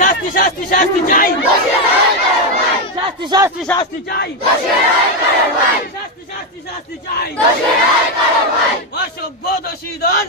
শাস্তি শাস্তি চাই, শাস্তি শাস্তি শাস্তি চাই, শাস্তি শাস্তি শাস্তি চাই, অসভ্য দোষী দল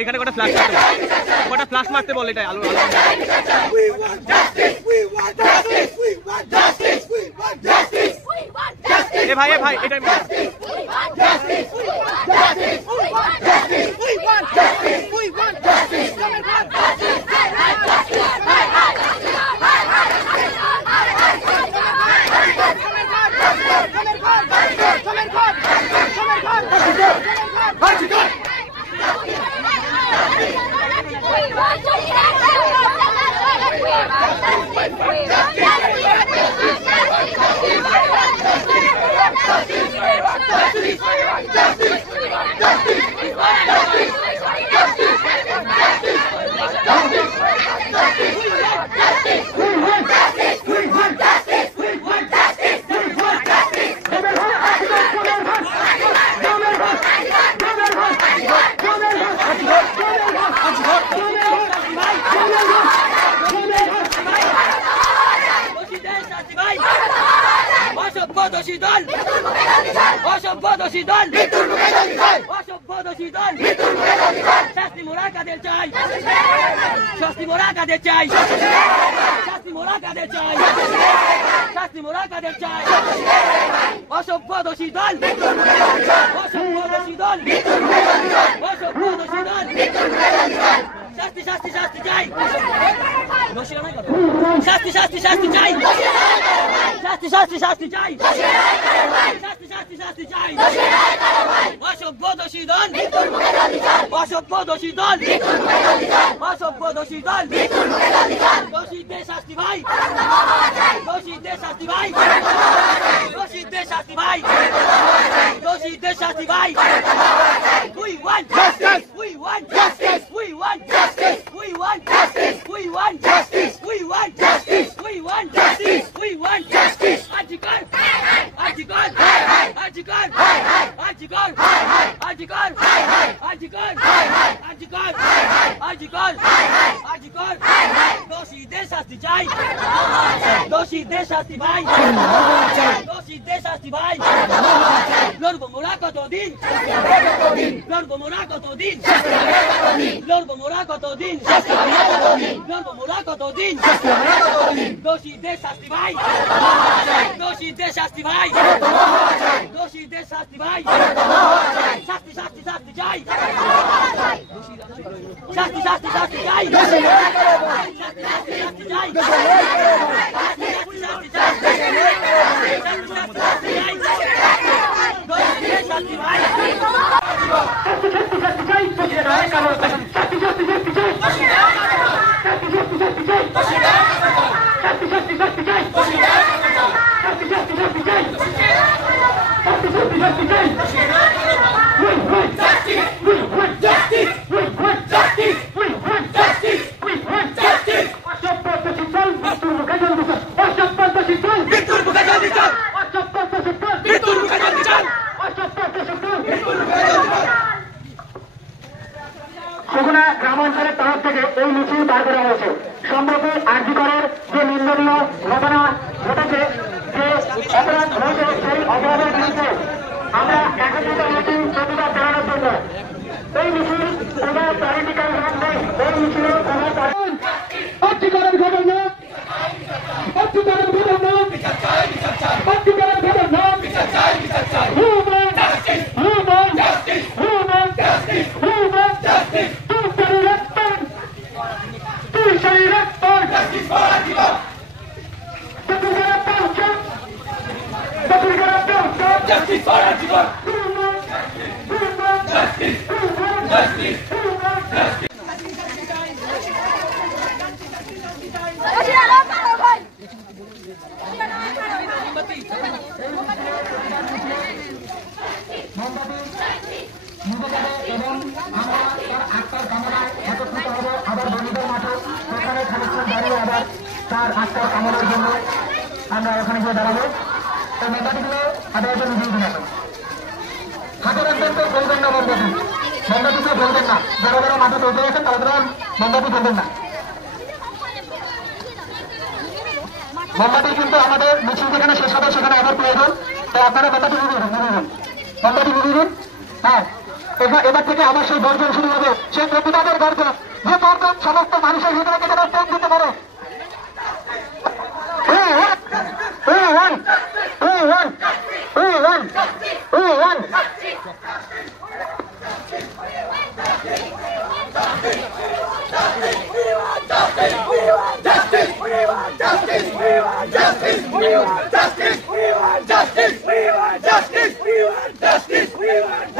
এখানে কটা ফ্লাশ মারতে বলে এটাই আলু এ ভাই এটাই We want justice! We want justice! We want justice! দোষীদের শাস্তি চাই, দোষীদের শাস্তি ভাই, দোষীদের শাস্তি ভাই। লড়বো মোরা কতদিন, লড়বো মোরা কতদিন, লড়বো মোরা কতদিন, লড়বো মোরা কতদিন। দোষীদের শাস্তি ভাই, দোষীদের শাস্তি ভাই, দোষীদের শাস্তি ভাই। শাস্তি শাস্তি শাস্তি চাই, শাস্তি শাস্তি শাস্তি চাই, শাস্তি শাস্তি শাস্তি চাই, শাস্তি শাস্তি শাস্তি চাই, দোষীদের শাস্তি ভাই। শাস্তি শাস্তি শাস্তি চাই, দোষীদের রায় কারণ শাস্তি শাস্তি শাস্তি চাই, শাস্তি শাস্তি শাস্তি চাই, শাস্তি শাস্তি শাস্তি চাই, শাস্তি শাস্তি শাস্তি চাই, শাস্তি শাস্তি শাস্তি চাই। We want justice, we want justice, we want justice, we want justice, we want justice. অসভ্যতাশীল মৃত্যুর মুখে জলদি চান, অসভ্যতাশীল মৃত্যুর মুখে জলদি চান, অসভ্যতাশীল মৃত্যুর মুখে জলদি চান, অসভ্যতাশীল মৃত্যুর মুখে জলদি চান। সুগুনা গ্রামাঞ্চলের তরফ থেকে এই মিছিল বার করা হয়েছে। সম্প্রতি আরজি করার যে নিন্দনীয় ঘটনা ঘটেছে, যে অপরাধ হয়েছে, সেই অপরাধের বিরুদ্ধে আমরা একত্রিত হয়েছি প্রতিবাদ জানানোর জন্য। এই মিছিল কোনো পলিটিক্যাল রং নেই, এই মিছিলে কোনো অর্থীকরণ ঘটনা, অর্থীকরণ ঘটনা, অর্থীকরণ ঘটনা, human justice, human justice, human justice, human justice. তুই সেই রক্তর justice for Adiba. Justice for Adiba. Justice, justice, justice. এবং আমরা তার আত্মার কামনায় একত্রিত হব আবার বন্ধুদের মাঠে, সেখানে খানিকক্ষণ দাঁড়িয়ে আবার তার আত্মার কামনার জন্য আমরা ওখানে গিয়ে দাঁড়াবো। এই মোমবাতিগুলো আদায়ের জন্য দিয়ে দিন। হাতে রাখবেন তো বলবেন না মোমবাতি, মোমবাতিকে বলবেন না। যারা যারা মাঠে পৌঁছে গেছেন তারা মোমবাতি বলবেন না। মোমবাতি কিন্তু আমাদের মিছিল যেখানে শেষ হবে সেখানে আবার প্রয়োজন, তাই আপনারা মোমবাতি নিয়ে দিন, মোমবাতি নিয়ে দিন। হ্যাঁ, এবার থেকে আবার সেই গর্জন শুরু হবে, সেই প্রতিবাদের গর্জন, যে গর্জন সমস্ত মানুষের হৃদয়কে যেন টেক দিতে পারে। Justice!